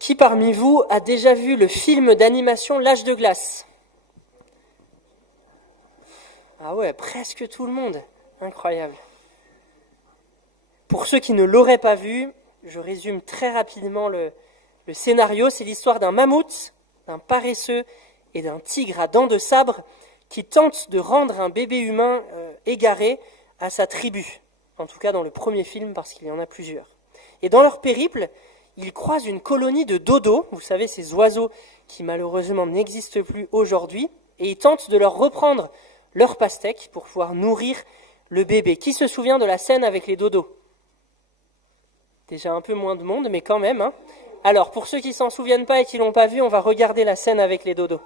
Qui parmi vous a déjà vu le film d'animation L'Âge de glace ? Ah ouais, presque tout le monde. Incroyable. Pour ceux qui ne l'auraient pas vu, je résume très rapidement le scénario. C'est l'histoire d'un mammouth, d'un paresseux et d'un tigre à dents de sabre qui tentent de rendre un bébé humain égaré à sa tribu. En tout cas dans le premier film, parce qu'il y en a plusieurs. Et dans leur périple, ils croisent une colonie de dodos, vous savez, ces oiseaux qui malheureusement n'existent plus aujourd'hui, et ils tentent de leur reprendre leur pastèque pour pouvoir nourrir le bébé. Qui se souvient de la scène avec les dodos ? Déjà un peu moins de monde, mais quand même. Hein. Alors, pour ceux qui ne s'en souviennent pas et qui ne l'ont pas vu, on va regarder la scène avec les dodos.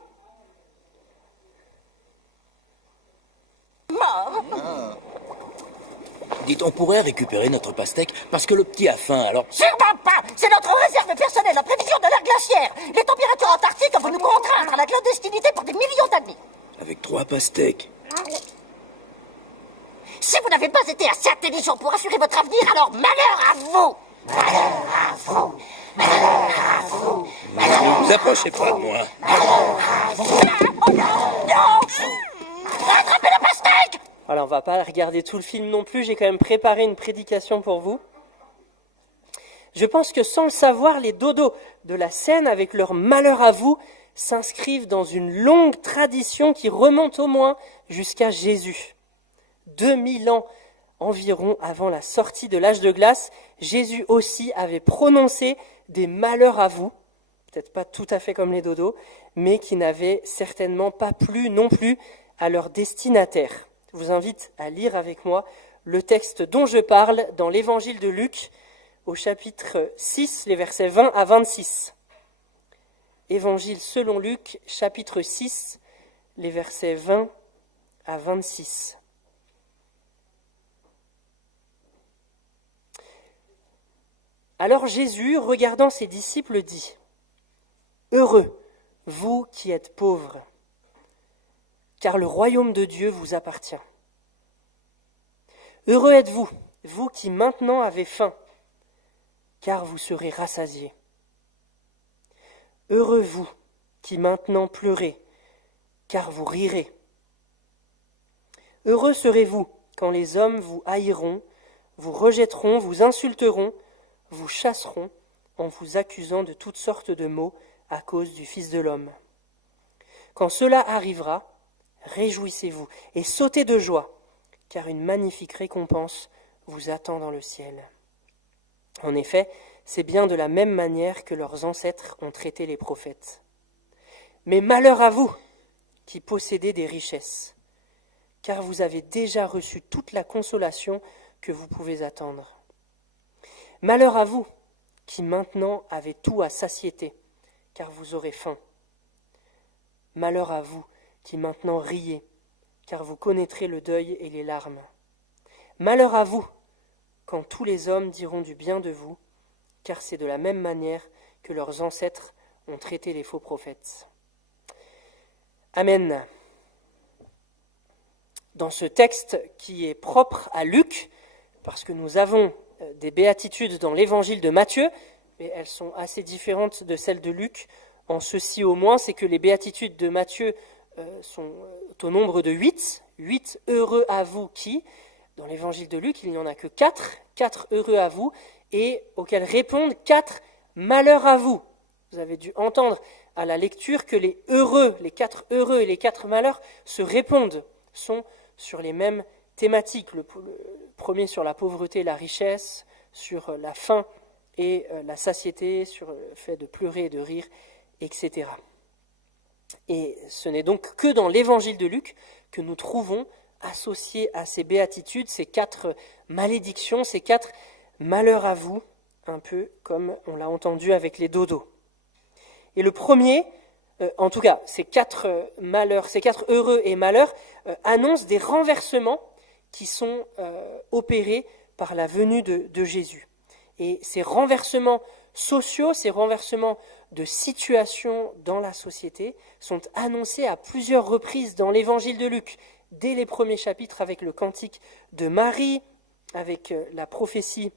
Dites, on pourrait récupérer notre pastèque parce que le petit a faim, alors... Sûrement pas! C'est notre réserve personnelle en prévision de l'ère glaciaire! Les températures antarctiques vont nous contraindre à la clandestinité pour des millions d'années! Avec 3 pastèques. Si vous n'avez pas été assez intelligent pour assurer votre avenir, alors malheur à vous! Malheur à vous! Malheur à vous! Ne vous approchez pas de moi. Oh non! Non! Attrapez la pastèque! Alors, on va pas regarder tout le film non plus, j'ai quand même préparé une prédication pour vous. Je pense que sans le savoir, les dodos de la scène, avec leur malheur à vous, s'inscrivent dans une longue tradition qui remonte au moins jusqu'à Jésus. 2000 ans environ avant la sortie de l'âge de glace, Jésus aussi avait prononcé des malheurs à vous, peut-être pas tout à fait comme les dodos, mais qui n'avaient certainement pas plu non plus à leur destinataire. Je vous invite à lire avec moi le texte dont je parle dans l'évangile de Luc, au chapitre 6, les versets 20 à 26. Évangile selon Luc, chapitre 6, les versets 20 à 26. Alors Jésus, regardant ses disciples, dit : « Heureux, vous qui êtes pauvres, car le royaume de Dieu vous appartient. Heureux êtes-vous, vous qui maintenant avez faim, car vous serez rassasiés. Heureux vous qui maintenant pleurez, car vous rirez. Heureux serez-vous quand les hommes vous haïront, vous rejetteront, vous insulteront, vous chasseront en vous accusant de toutes sortes de maux à cause du Fils de l'homme. Quand cela arrivera, réjouissez-vous et sautez de joie, car une magnifique récompense vous attend dans le ciel. En effet, c'est bien de la même manière que leurs ancêtres ont traité les prophètes. Mais malheur à vous qui possédez des richesses, car vous avez déjà reçu toute la consolation que vous pouvez attendre. Malheur à vous qui maintenant avez tout à satiété, car vous aurez faim. Malheur à vous qui maintenant riez, car vous connaîtrez le deuil et les larmes. Malheur à vous quand tous les hommes diront du bien de vous, car c'est de la même manière que leurs ancêtres ont traité les faux prophètes. Amen. Dans ce texte qui est propre à Luc, parce que nous avons des béatitudes dans l'évangile de Matthieu, mais elles sont assez différentes de celles de Luc, en ceci au moins, c'est que les béatitudes de Matthieu sont au nombre de 8. 8 heureux à vous qui, dans l'évangile de Luc, il n'y en a que 4. 4 heureux à vous, et auxquels répondent 4 malheurs à vous. Vous avez dû entendre à la lecture que les heureux, les 4 heureux et les 4 malheurs se répondent, sont sur les mêmes thématiques. Le premier sur la pauvreté et la richesse, sur la faim et la satiété, sur le fait de pleurer et de rire, etc. Et ce n'est donc que dans l'évangile de Luc que nous trouvons associés à ces béatitudes, ces 4 malédictions, ces 4 malheurs à vous, un peu comme on l'a entendu avec les dodos. Et le premier, en tout cas, ces 4 malheurs, ces 4 heureux et malheurs, annoncent des renversements qui sont opérés par la venue de Jésus. Et ces renversements sociaux, ces renversements de situation dans la société sont annoncés à plusieurs reprises dans l'évangile de Luc, dès les premiers chapitres avec le cantique de Marie, avec la prophétie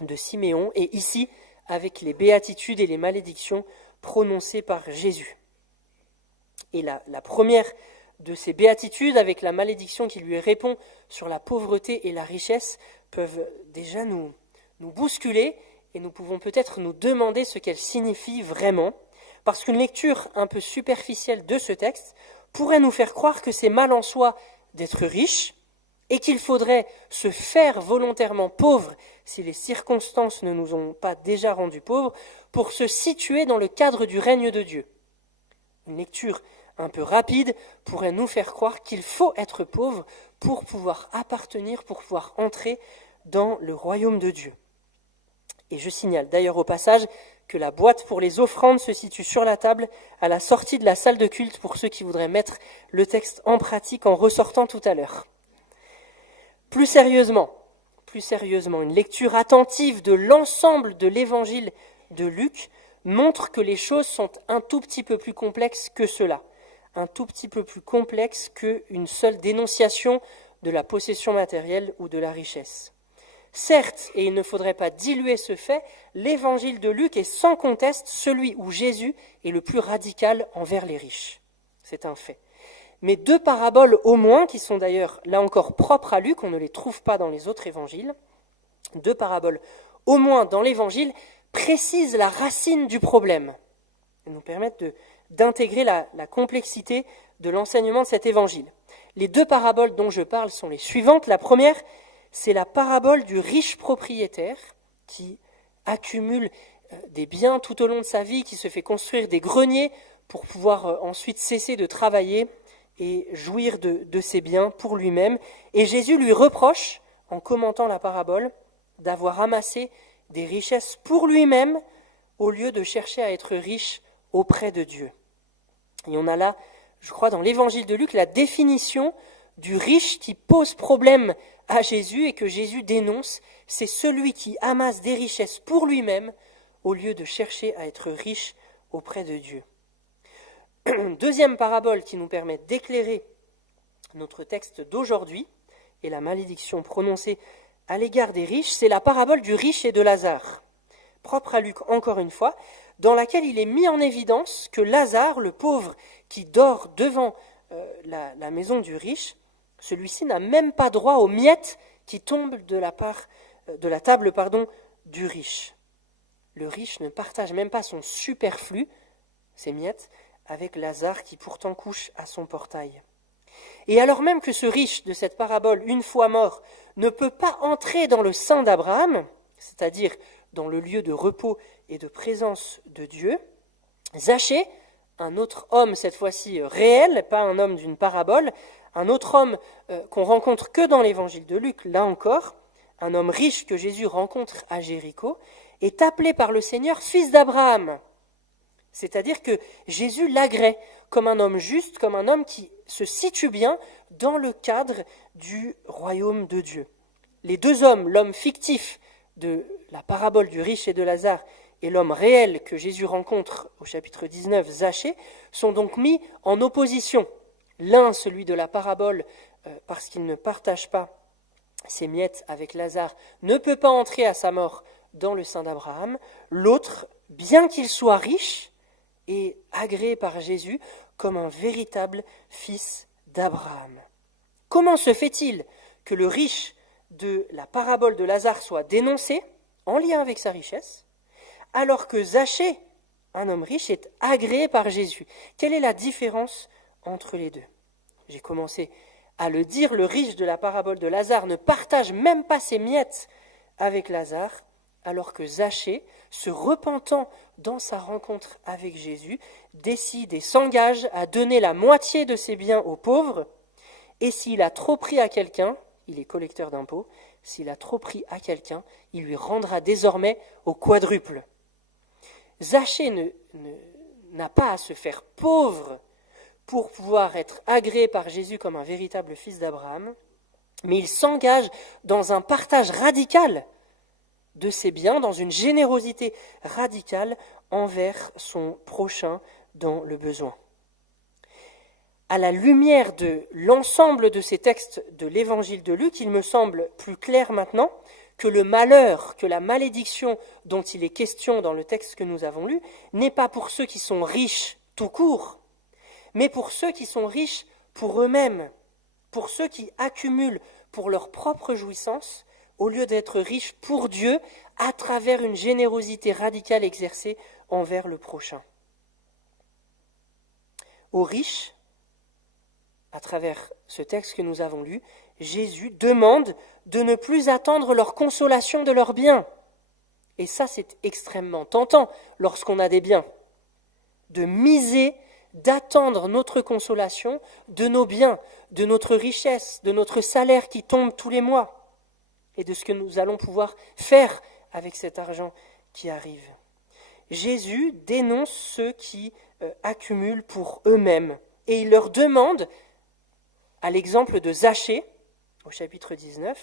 de Siméon, et ici avec les béatitudes et les malédictions prononcées par Jésus. Et la première de ces béatitudes, avec la malédiction qui lui répond sur la pauvreté et la richesse, peuvent déjà nous bousculer, et nous pouvons peut-être nous demander ce qu'elle signifie vraiment, parce qu'une lecture un peu superficielle de ce texte pourrait nous faire croire que c'est mal en soi d'être riche, et qu'il faudrait se faire volontairement pauvre si les circonstances ne nous ont pas déjà rendus pauvres, pour se situer dans le cadre du règne de Dieu. Une lecture un peu rapide pourrait nous faire croire qu'il faut être pauvre pour pouvoir appartenir, pour pouvoir entrer dans le royaume de Dieu. Et je signale d'ailleurs au passage que la boîte pour les offrandes se situe sur la table à la sortie de la salle de culte pour ceux qui voudraient mettre le texte en pratique en ressortant tout à l'heure. Plus sérieusement, une lecture attentive de l'ensemble de l'évangile de Luc montre que les choses sont un tout petit peu plus complexes que cela, un tout petit peu plus complexes qu'une seule dénonciation de la possession matérielle ou de la richesse. Certes, et il ne faudrait pas diluer ce fait, l'évangile de Luc est sans conteste celui où Jésus est le plus radical envers les riches. C'est un fait. Mais 2 paraboles au moins, qui sont d'ailleurs là encore propres à Luc, on ne les trouve pas dans les autres évangiles, 2 paraboles au moins dans l'évangile précisent la racine du problème et nous permettent d'intégrer la complexité de l'enseignement de cet évangile. Les 2 paraboles dont je parle sont les suivantes. La première, c'est la parabole du riche propriétaire qui accumule des biens tout au long de sa vie, qui se fait construire des greniers pour pouvoir ensuite cesser de travailler et jouir de ses biens pour lui-même. Et Jésus lui reproche, en commentant la parabole, d'avoir amassé des richesses pour lui-même au lieu de chercher à être riche auprès de Dieu. Et on a là, je crois, dans l'évangile de Luc, la définition du riche qui pose problème à Jésus et que Jésus dénonce, c'est celui qui amasse des richesses pour lui-même au lieu de chercher à être riche auprès de Dieu. Deuxième parabole qui nous permet d'éclairer notre texte d'aujourd'hui et la malédiction prononcée à l'égard des riches, c'est la parabole du riche et de Lazare, propre à Luc encore une fois, dans laquelle il est mis en évidence que Lazare, le pauvre qui dort devant la maison du riche, celui-ci n'a même pas droit aux miettes qui tombent de la table du riche. Le riche ne partage même pas son superflu, ses miettes, avec Lazare qui pourtant couche à son portail. Et alors même que ce riche de cette parabole, une fois mort, ne peut pas entrer dans le sein d'Abraham, c'est-à-dire dans le lieu de repos et de présence de Dieu, Zachée, un autre homme cette fois-ci réel, pas un homme d'une parabole, un autre homme qu'on rencontre que dans l'évangile de Luc, là encore, un homme riche que Jésus rencontre à Jéricho, est appelé par le Seigneur fils d'Abraham. C'est-à-dire que Jésus l'agrée comme un homme juste, comme un homme qui se situe bien dans le cadre du royaume de Dieu. Les 2 hommes, l'homme fictif de la parabole du riche et de Lazare et l'homme réel que Jésus rencontre au chapitre 19, Zachée, sont donc mis en opposition. L'un, celui de la parabole, parce qu'il ne partage pas ses miettes avec Lazare, ne peut pas entrer à sa mort dans le sein d'Abraham. L'autre, bien qu'il soit riche, est agréé par Jésus comme un véritable fils d'Abraham. Comment se fait-il que le riche de la parabole de Lazare soit dénoncé en lien avec sa richesse, alors que Zachée, un homme riche, est agréé par Jésus? Quelle est la différence entre les deux? J'ai commencé à le dire, le riche de la parabole de Lazare ne partage même pas ses miettes avec Lazare, alors que Zachée, se repentant dans sa rencontre avec Jésus, décide et s'engage à donner la moitié de ses biens aux pauvres, et s'il a trop pris à quelqu'un, il est collecteur d'impôts, s'il a trop pris à quelqu'un, il lui rendra désormais au quadruple. Zachée n'a pas à se faire pauvre pour pouvoir être agréé par Jésus comme un véritable fils d'Abraham, mais il s'engage dans un partage radical de ses biens, dans une générosité radicale envers son prochain dans le besoin. À la lumière de l'ensemble de ces textes de l'évangile de Luc, il me semble plus clair maintenant que le malheur, que la malédiction dont il est question dans le texte que nous avons lu, n'est pas pour ceux qui sont riches tout court, mais pour ceux qui sont riches pour eux-mêmes, pour ceux qui accumulent pour leur propre jouissance, au lieu d'être riches pour Dieu à travers une générosité radicale exercée envers le prochain. Aux riches, à travers ce texte que nous avons lu, Jésus demande de ne plus attendre leur consolation de leurs biens. Et ça, c'est extrêmement tentant lorsqu'on a des biens. De miser, d'attendre notre consolation de nos biens, de notre richesse, de notre salaire qui tombe tous les mois, et de ce que nous allons pouvoir faire avec cet argent qui arrive. Jésus dénonce ceux qui accumulent pour eux-mêmes, et il leur demande, à l'exemple de Zachée, au chapitre 19,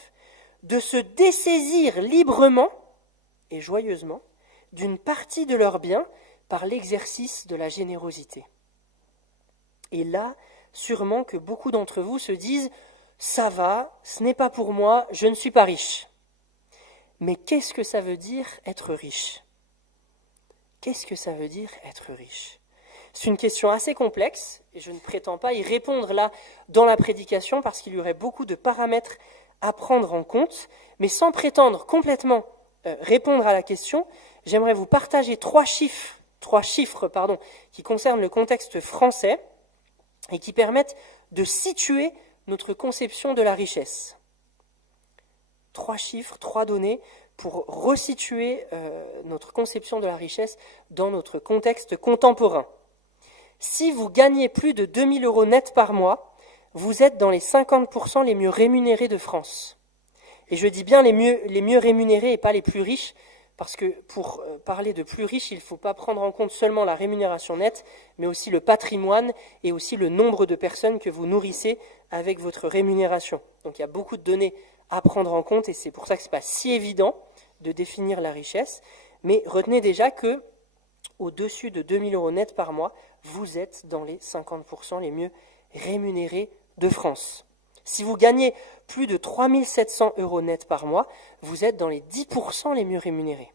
de se dessaisir librement et joyeusement d'une partie de leurs biens par l'exercice de la générosité. Et là, sûrement que beaucoup d'entre vous se disent « ça va, ce n'est pas pour moi, je ne suis pas riche ». Mais qu'est-ce que ça veut dire être riche ? Qu'est-ce que ça veut dire être riche ? C'est une question assez complexe, et je ne prétends pas y répondre là dans la prédication parce qu'il y aurait beaucoup de paramètres à prendre en compte, mais sans prétendre complètement répondre à la question, j'aimerais vous partager trois chiffres qui concernent le contexte français et qui permettent de situer notre conception de la richesse. 3 chiffres, 3 données pour resituer notre conception de la richesse dans notre contexte contemporain. Si vous gagnez plus de 2 000 € net par mois, vous êtes dans les 50% les mieux rémunérés de France. Et je dis bien les mieux rémunérés et pas les plus riches, parce que pour parler de plus riches, il ne faut pas prendre en compte seulement la rémunération nette, mais aussi le patrimoine et aussi le nombre de personnes que vous nourrissez avec votre rémunération. Donc il y a beaucoup de données à prendre en compte et c'est pour ça que ce n'est pas si évident de définir la richesse. Mais retenez déjà que au-dessus de 2 000 € net par mois, vous êtes dans les 50% les mieux rémunérés de France. Si vous gagnez plus de 3 700 € net par mois, vous êtes dans les 10% les mieux rémunérés.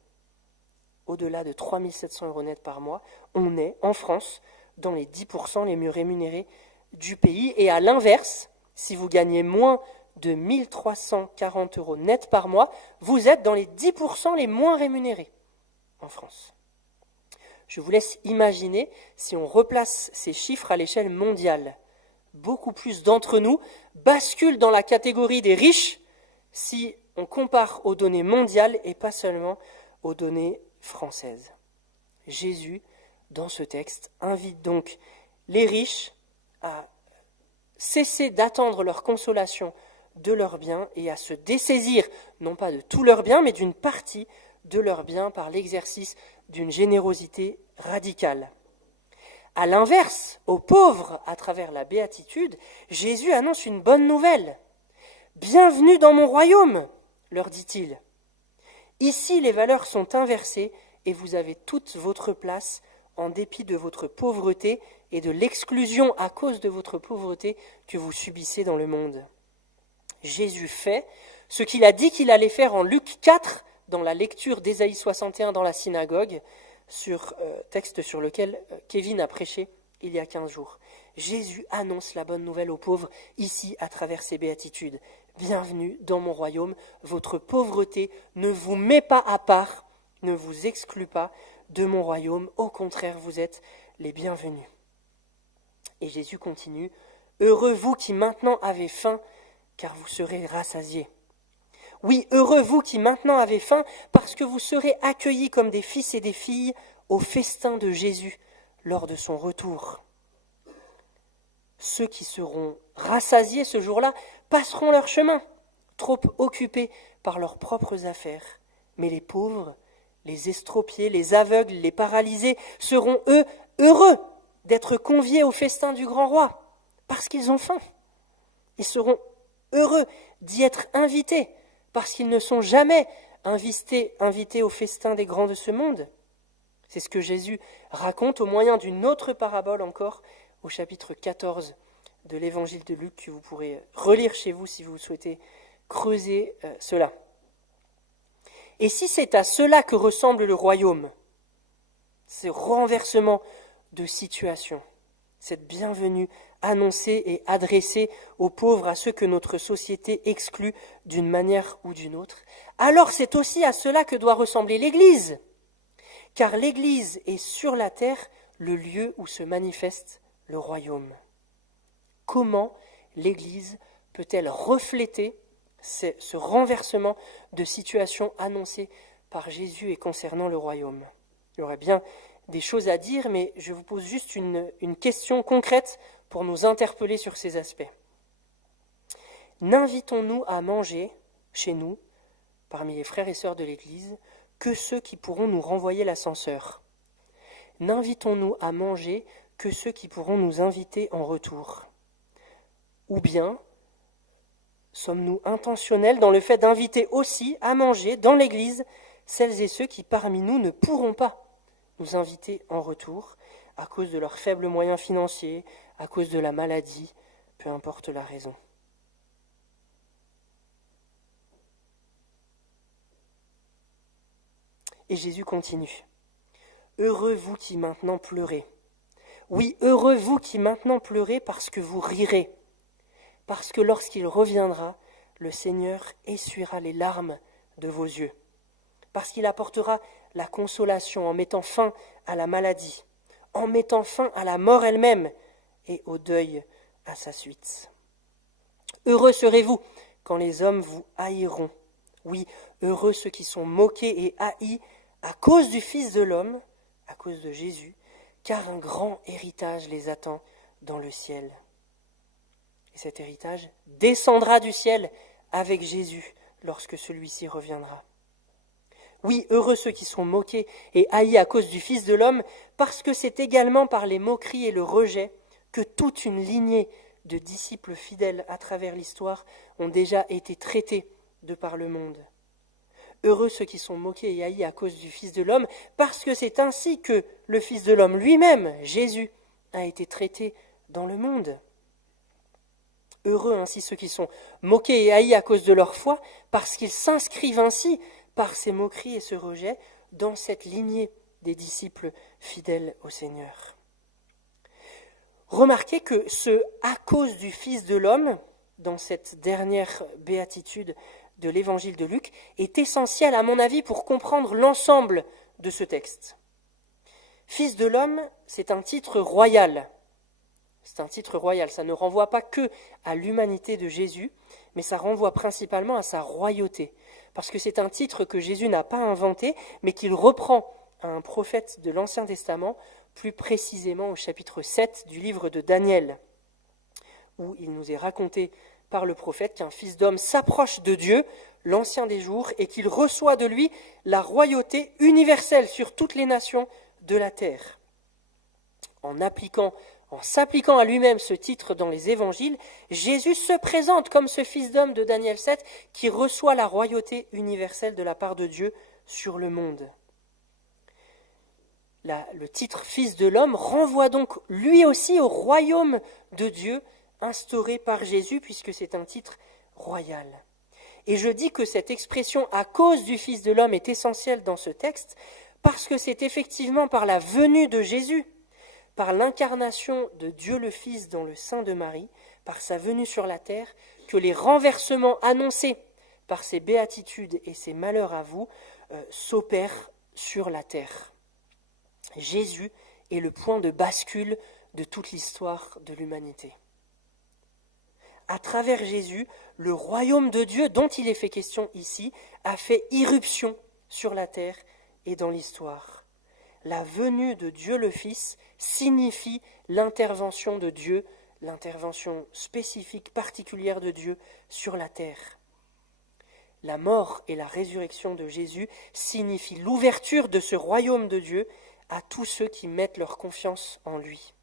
Au-delà de 3 700 € net par mois, on est, en France, dans les 10% les mieux rémunérés du pays. Et à l'inverse, si vous gagnez moins de 1 340 € net par mois, vous êtes dans les 10% les moins rémunérés en France. Je vous laisse imaginer si on replace ces chiffres à l'échelle mondiale. Beaucoup plus d'entre nous basculent dans la catégorie des riches si on compare aux données mondiales et pas seulement aux données françaises. Jésus, dans ce texte, invite donc les riches à cesser d'attendre leur consolation de leurs biens et à se dessaisir, non pas de tous leurs biens, mais d'une partie de leurs biens par l'exercice d'une générosité radicale. À l'inverse, aux pauvres, à travers la béatitude, Jésus annonce une bonne nouvelle. « Bienvenue dans mon royaume », leur dit-il. Ici, les valeurs sont inversées et vous avez toute votre place en dépit de votre pauvreté et de l'exclusion à cause de votre pauvreté que vous subissez dans le monde. Jésus fait ce qu'il a dit qu'il allait faire en Luc 4, dans la lecture d'Ésaïe 61 dans la synagogue, texte sur lequel Kevin a prêché il y a 15 jours. Jésus annonce la bonne nouvelle aux pauvres ici à travers ses béatitudes. Bienvenue dans mon royaume, votre pauvreté ne vous met pas à part, ne vous exclut pas de mon royaume, au contraire vous êtes les bienvenus. Et Jésus continue, heureux vous qui maintenant avez faim, car vous serez rassasiés. Oui, heureux vous qui maintenant avez faim, parce que vous serez accueillis comme des fils et des filles au festin de Jésus lors de son retour. Ceux qui seront rassasiés ce jour-là passeront leur chemin, trop occupés par leurs propres affaires. Mais les pauvres, les estropiés, les aveugles, les paralysés seront, eux, heureux d'être conviés au festin du grand roi, parce qu'ils ont faim. Ils seront heureux d'y être invités, parce qu'ils ne sont jamais invités au festin des grands de ce monde. C'est ce que Jésus raconte au moyen d'une autre parabole encore, au chapitre 14 de l'évangile de Luc, que vous pourrez relire chez vous si vous souhaitez creuser cela. Et si c'est à cela que ressemble le royaume, ce renversement de situation, cette bienvenue annoncée et adressée aux pauvres, à ceux que notre société exclut d'une manière ou d'une autre, alors c'est aussi à cela que doit ressembler l'Église. Car l'Église est sur la terre le lieu où se manifeste le royaume. Comment l'Église peut-elle refléter ce renversement de situation annoncé par Jésus et concernant le royaume? Il y aurait bien des choses à dire, mais je vous pose juste une question concrète pour nous interpeller sur ces aspects. N'invitons-nous à manger chez nous, parmi les frères et sœurs de l'Église, que ceux qui pourront nous renvoyer l'ascenseur? N'invitons-nous à manger que ceux qui pourront nous inviter en retour? Ou bien, sommes-nous intentionnels dans le fait d'inviter aussi à manger dans l'Église celles et ceux qui parmi nous ne pourront pas nous inviter en retour à cause de leurs faibles moyens financiers, à cause de la maladie, peu importe la raison. Et Jésus continue. Heureux vous qui maintenant pleurez. Oui, heureux vous qui maintenant pleurez parce que vous rirez. Parce que lorsqu'il reviendra, le Seigneur essuiera les larmes de vos yeux. Parce qu'il apportera la consolation en mettant fin à la maladie, en mettant fin à la mort elle-même et au deuil à sa suite. Heureux serez-vous quand les hommes vous haïront. Oui, heureux ceux qui sont moqués et haïs à cause du Fils de l'homme, à cause de Jésus, car un grand héritage les attend dans le ciel. Et cet héritage descendra du ciel avec Jésus lorsque celui-ci reviendra. Oui, heureux ceux qui sont moqués et haïs à cause du Fils de l'homme, parce que c'est également par les moqueries et le rejet que toute une lignée de disciples fidèles à travers l'histoire ont déjà été traités de par le monde. Heureux ceux qui sont moqués et haïs à cause du Fils de l'homme, parce que c'est ainsi que le Fils de l'homme lui-même, Jésus, a été traité dans le monde. Heureux ainsi ceux qui sont moqués et haïs à cause de leur foi, parce qu'ils s'inscrivent ainsi, par ces moqueries et ce rejet, dans cette lignée des disciples fidèles au Seigneur. Remarquez que ce « à cause du Fils de l'homme », dans cette dernière béatitude de l'évangile de Luc, est essentiel à mon avis pour comprendre l'ensemble de ce texte. Fils de l'homme, c'est un titre royal. C'est un titre royal, ça ne renvoie pas que à l'humanité de Jésus, mais ça renvoie principalement à sa royauté. Parce que c'est un titre que Jésus n'a pas inventé, mais qu'il reprend à un prophète de l'Ancien Testament, plus précisément au chapitre 7 du livre de Daniel, où il nous est raconté par le prophète qu'un fils d'homme s'approche de Dieu, l'Ancien des jours, et qu'il reçoit de lui la royauté universelle sur toutes les nations de la terre. En s'appliquant à lui-même ce titre dans les évangiles, Jésus se présente comme ce fils d'homme de Daniel 7 qui reçoit la royauté universelle de la part de Dieu sur le monde. Le titre fils de l'homme renvoie donc lui aussi au royaume de Dieu instauré par Jésus, puisque c'est un titre royal. Et je dis que cette expression « à cause du Fils de l'homme » est essentielle dans ce texte, parce que c'est effectivement par la venue de Jésus, par l'incarnation de Dieu le Fils dans le sein de Marie, par sa venue sur la terre, que les renversements annoncés par ces béatitudes et ces malheurs à vous s'opèrent sur la terre. Jésus est le point de bascule de toute l'histoire de l'humanité. À travers Jésus, le royaume de Dieu dont il est fait question ici a fait irruption sur la terre et dans l'histoire. La venue de Dieu le Fils signifie l'intervention de Dieu, l'intervention spécifique, particulière de Dieu sur la terre. La mort et la résurrection de Jésus signifient l'ouverture de ce royaume de Dieu à tous ceux qui mettent leur confiance en lui,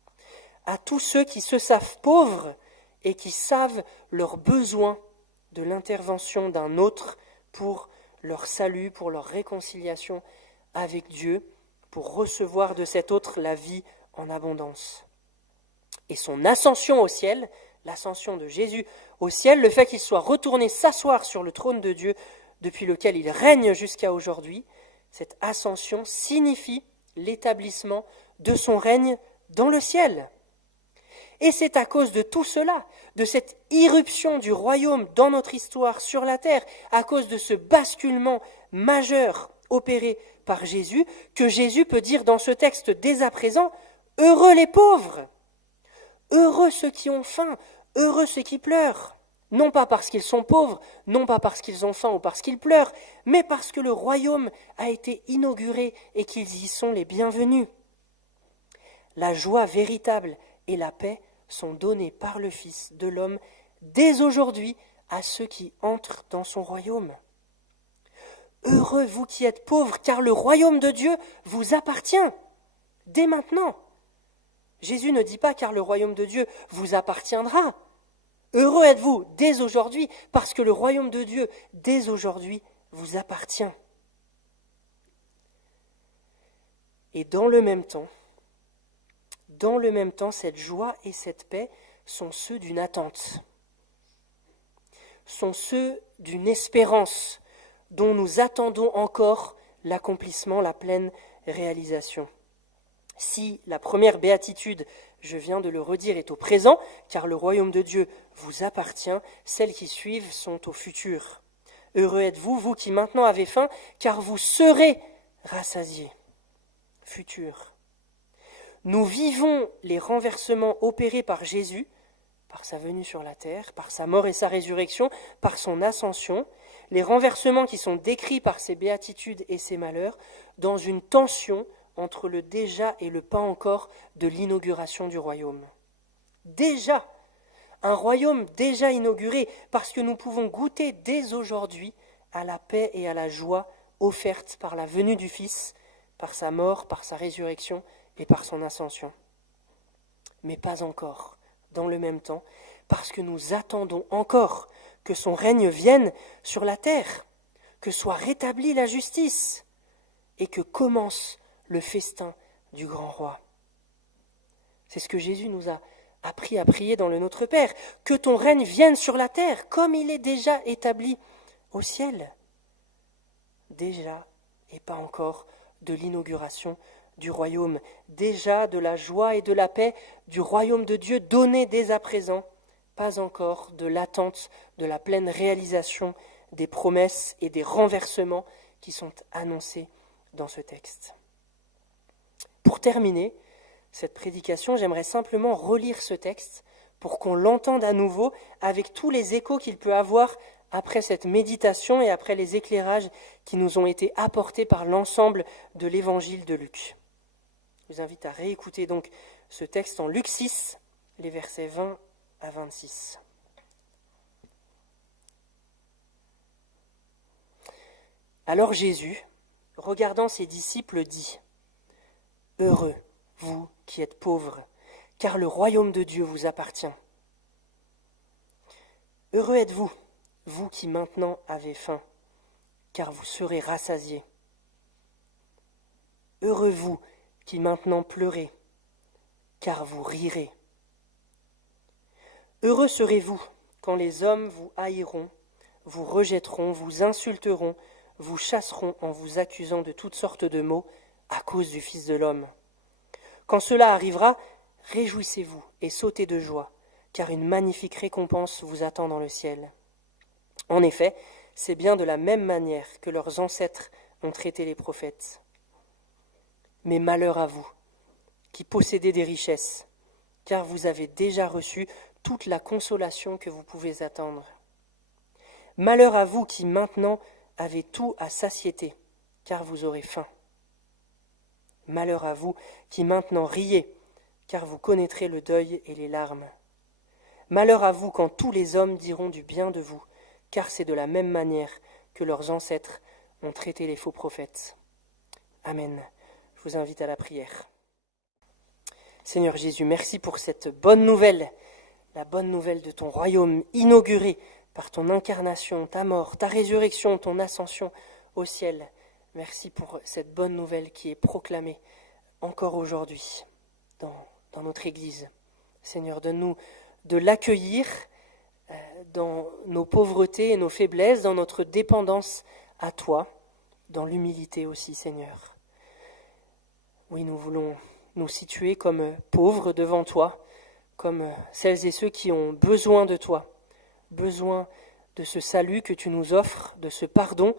à tous ceux qui se savent pauvres et qui savent leur besoin de l'intervention d'un autre pour leur salut, pour leur réconciliation avec Dieu, pour recevoir de cet autre la vie en abondance. Et son ascension au ciel, l'ascension de Jésus au ciel, le fait qu'il soit retourné s'asseoir sur le trône de Dieu, depuis lequel il règne jusqu'à aujourd'hui, cette ascension signifie l'établissement de son règne dans le ciel. Et c'est à cause de tout cela, de cette irruption du royaume dans notre histoire sur la terre, à cause de ce basculement majeur opéré par Jésus, que Jésus peut dire dans ce texte dès à présent, « Heureux les pauvres, heureux ceux qui ont faim, heureux ceux qui pleurent ». Non pas parce qu'ils sont pauvres, non pas parce qu'ils ont faim ou parce qu'ils pleurent, mais parce que le royaume a été inauguré et qu'ils y sont les bienvenus. La joie véritable et la paix sont données par le Fils de l'homme dès aujourd'hui à ceux qui entrent dans son royaume. Heureux vous qui êtes pauvres, car le royaume de Dieu vous appartient, dès maintenant. Jésus ne dit pas car le royaume de Dieu vous appartiendra. Heureux êtes-vous dès aujourd'hui, parce que le royaume de Dieu, dès aujourd'hui, vous appartient. Et dans le même temps, cette joie et cette paix sont ceux d'une attente, sont ceux d'une espérance dont nous attendons encore l'accomplissement, la pleine réalisation. Si la première béatitude, je viens de le redire, est au présent, car le royaume de Dieu vous appartient, celles qui suivent sont au futur. Heureux êtes-vous, vous qui maintenant avez faim, car vous serez rassasiés. Futur. Nous vivons les renversements opérés par Jésus, par sa venue sur la terre, par sa mort et sa résurrection, par son ascension, les renversements qui sont décrits par ses béatitudes et ses malheurs, dans une tension entre le déjà et le pas encore de l'inauguration du royaume. Déjà, un royaume déjà inauguré, parce que nous pouvons goûter dès aujourd'hui à la paix et à la joie offertes par la venue du Fils, par sa mort, par sa résurrection et par son ascension. Mais pas encore, dans le même temps, parce que nous attendons encore que son règne vienne sur la terre, que soit rétablie la justice et que commence le festin du grand roi. C'est ce que Jésus nous a appris à prier dans le Notre Père, que ton règne vienne sur la terre comme il est déjà établi au ciel. Déjà et pas encore de l'inauguration du royaume, déjà de la joie et de la paix du royaume de Dieu donné dès à présent, pas encore de l'attente de la pleine réalisation des promesses et des renversements qui sont annoncés dans ce texte. Pour terminer cette prédication, j'aimerais simplement relire ce texte pour qu'on l'entende à nouveau avec tous les échos qu'il peut avoir après cette méditation et après les éclairages qui nous ont été apportés par l'ensemble de l'évangile de Luc. Je vous invite à réécouter donc ce texte en Luc 6, les versets 20 à 26. Alors Jésus, regardant ses disciples, dit : « Heureux, vous qui êtes pauvres, car le royaume de Dieu vous appartient. Heureux êtes-vous, vous qui maintenant avez faim, car vous serez rassasiés. Heureux vous qui maintenant pleurez, car vous rirez. Heureux serez-vous quand les hommes vous haïront, vous rejetteront, vous insulteront, vous chasseront en vous accusant de toutes sortes de maux à cause du Fils de l'homme. Quand cela arrivera, réjouissez-vous et sautez de joie, car une magnifique récompense vous attend dans le ciel. En effet, c'est bien de la même manière que leurs ancêtres ont traité les prophètes. Mais malheur à vous, qui possédez des richesses, car vous avez déjà reçu toute la consolation que vous pouvez attendre. Malheur à vous qui maintenant avez tout à satiété, car vous aurez faim. Malheur à vous qui maintenant riez, car vous connaîtrez le deuil et les larmes. Malheur à vous quand tous les hommes diront du bien de vous, car c'est de la même manière que leurs ancêtres ont traité les faux prophètes. Amen. Je vous invite à la prière. Seigneur Jésus, merci pour cette bonne nouvelle, la bonne nouvelle de ton royaume inauguré par ton incarnation, ta mort, ta résurrection, ton ascension au ciel. Merci pour cette bonne nouvelle qui est proclamée encore aujourd'hui dans notre Église. Seigneur, donne-nous de l'accueillir dans nos pauvretés et nos faiblesses, dans notre dépendance à toi, dans l'humilité aussi, Seigneur. Oui, nous voulons nous situer comme pauvres devant toi, comme celles et ceux qui ont besoin de toi, besoin de ce salut que tu nous offres, de ce pardon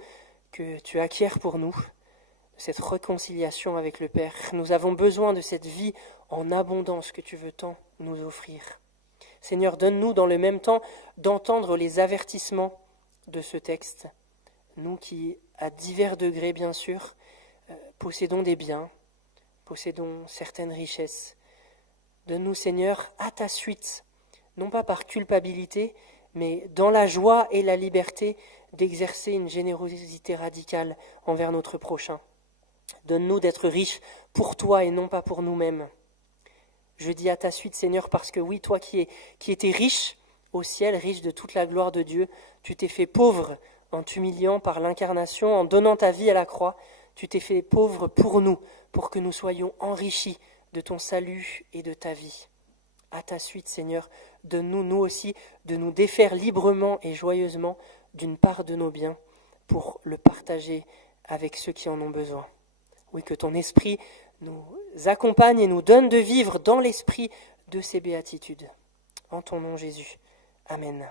que tu acquiers pour nous, de cette réconciliation avec le Père. Nous avons besoin de cette vie en abondance que tu veux tant nous offrir. Seigneur, donne-nous dans le même temps d'entendre les avertissements de ce texte, nous qui, à divers degrés bien sûr, possédons des biens, possédons certaines richesses. Donne-nous, Seigneur, à ta suite, non pas par culpabilité, mais dans la joie et la liberté d'exercer une générosité radicale envers notre prochain. Donne-nous d'être riches pour toi et non pas pour nous-mêmes. Je dis à ta suite, Seigneur, parce que oui, toi qui étais riche au ciel, riche de toute la gloire de Dieu, tu t'es fait pauvre en t'humiliant par l'incarnation, en donnant ta vie à la croix. Tu t'es fait pauvre pour nous, pour que nous soyons enrichis de ton salut et de ta vie. À ta suite, Seigneur, donne-nous, nous aussi, de nous défaire librement et joyeusement d'une part de nos biens pour le partager avec ceux qui en ont besoin. Oui, que ton esprit nous accompagne et nous donne de vivre dans l'esprit de ces béatitudes. En ton nom, Jésus. Amen.